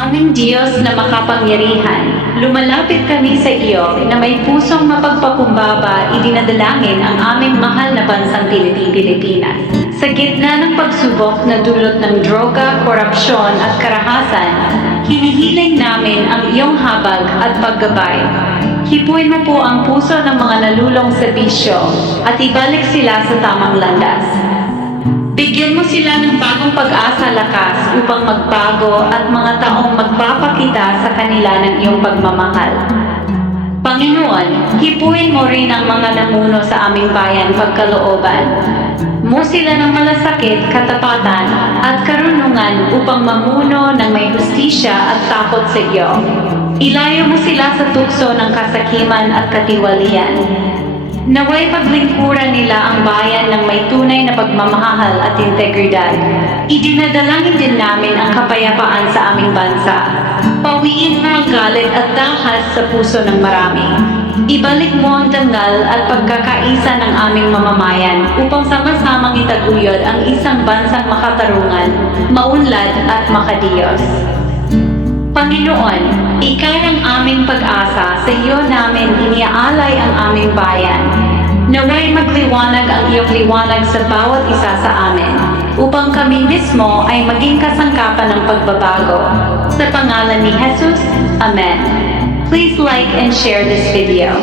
Aming Diyos na makapangyarihan, lumalapit kami sa iyo na may pusong mapagpakumbaba idinadalangin ang aming mahal na bansang Pilipi- Pilipinas. Sa gitna ng pagsubok na dulot ng droga, korupsyon at karahasan, hinihiling namin ang iyong habag at paggabay. Hipuin mo po ang puso ng mga nalulong sa bisyo at ibalik sila sa tamang landas. Bigyan mo sila ng bagong pag-asa lakas upang magbago at mga taong magpapakita sa kanila ng iyong pagmamahal. Panginoon, hipuin mo rin ang mga namuno sa aming bayan pagkalooban. Mo sila ng malasakit, katapatan at karunungan upang mamuno ng may hustisya at takot sa iyo. Ilayo mo sila sa tukso ng kasakiman at katiwalian. Naway paglingkuran nila ang bayan pagmamahal at integridad. Idinadalangin din namin ang kapayapaan sa aming bansa. Pawiin mo ang galit at dahas sa puso ng marami. Ibalik mo ang dangal at pagkakaisa ng aming mamamayan upang sama-samang itaguyod ang isang bansang makatarungan, maunlad at makadiyos. Panginoon, Ikaw ang aming pag-asa, sa iyo namin iniaalay ang aming bayan. Naway magliwanag ang iyong liwanag sa bawat isa sa amin, upang kami mismo ay maging kasangkapan ng pagbabago. Sa pangalan ni Jesus, Amen. Please like and share this video.